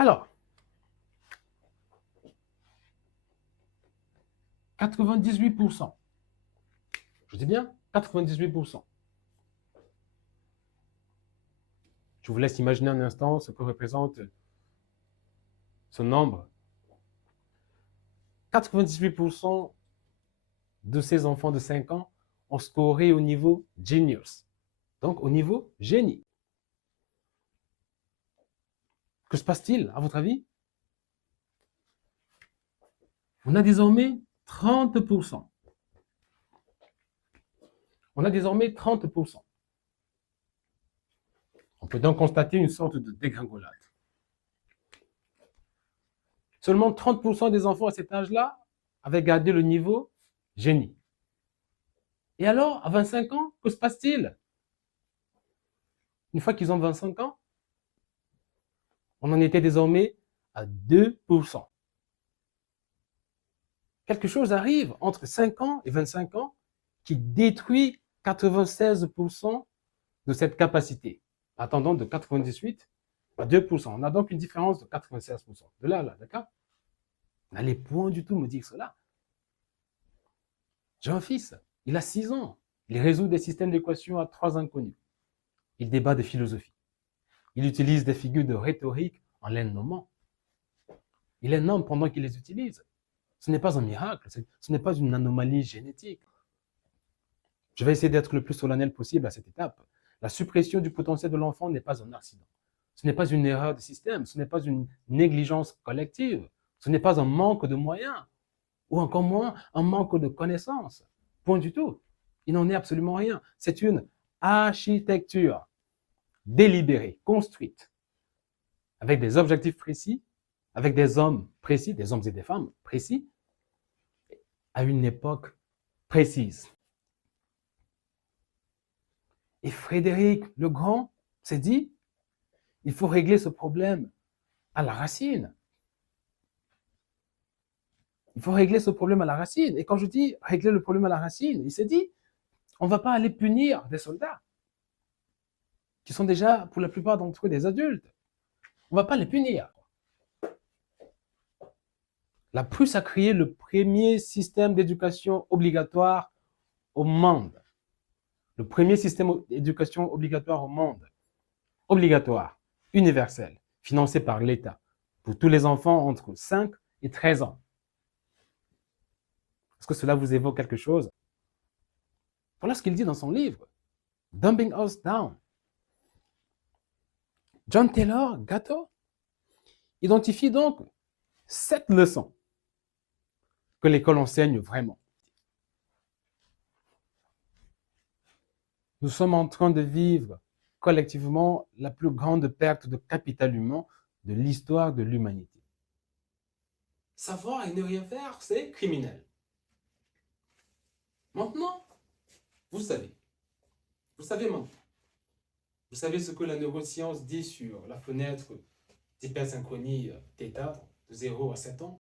Alors, 98%. Je dis bien 98%. Je vous laisse imaginer un instant ce que représente ce nombre. 98% de ces enfants de 5 ans ont scoré au niveau genius, donc au niveau génie. Que se passe-t-il, à votre avis? On a désormais 30%. On a désormais 30%. On peut donc constater une sorte de dégringolade. Seulement 30% des enfants à cet âge-là avaient gardé le niveau génie. Et alors, à 25 ans, que se passe-t-il? Une fois qu'ils ont 25 ans, on en était désormais à 2%. Quelque chose arrive entre 5 ans et 25 ans qui détruit 96% de cette capacité, attendant de 98 à 2%. On a donc une différence de 96%. De là, d'accord? N'allez point du tout me dire cela. J'ai un fils, il a 6 ans. Il résout des systèmes d'équations à 3 inconnus. Il débat de philosophie. Il utilise des figures de rhétorique en les nommant. Il les nomme pendant qu'il les utilise. Ce n'est pas un miracle, ce n'est pas une anomalie génétique. Je vais essayer d'être le plus solennel possible à cette étape. La suppression du potentiel de l'enfant n'est pas un accident. Ce n'est pas une erreur de système, ce n'est pas une négligence collective, ce n'est pas un manque de moyens, ou encore moins un manque de connaissances. Point du tout. Il n'en est absolument rien. C'est une architecture délibérée, construite, avec des objectifs précis, avec des hommes précis, des hommes et des femmes précis, à une époque précise. Et Frédéric le Grand s'est dit, il faut régler ce problème à la racine. Il faut régler ce problème à la racine. Et quand je dis régler le problème à la racine, il s'est dit, on ne va pas aller punir des soldats qui sont déjà, pour la plupart d'entre eux, des adultes. On ne va pas les punir. La Prusse a créé le premier système d'éducation obligatoire au monde. Le premier système d'éducation obligatoire au monde. Obligatoire, universel, financé par l'État, pour tous les enfants entre 5 et 13 ans. Est-ce que cela vous évoque quelque chose? Voilà ce qu'il dit dans son livre, Dumbing Us Down. John Taylor Gatto identifie donc 7 leçons que l'école enseigne vraiment. Nous sommes en train de vivre collectivement la plus grande perte de capital humain de l'histoire de l'humanité. Savoir et ne rien faire, c'est criminel. Maintenant, vous savez. Vous savez maintenant. Vous savez ce que la neuroscience dit sur la fenêtre d'hypersynchronie θ de 0 à 7 ans?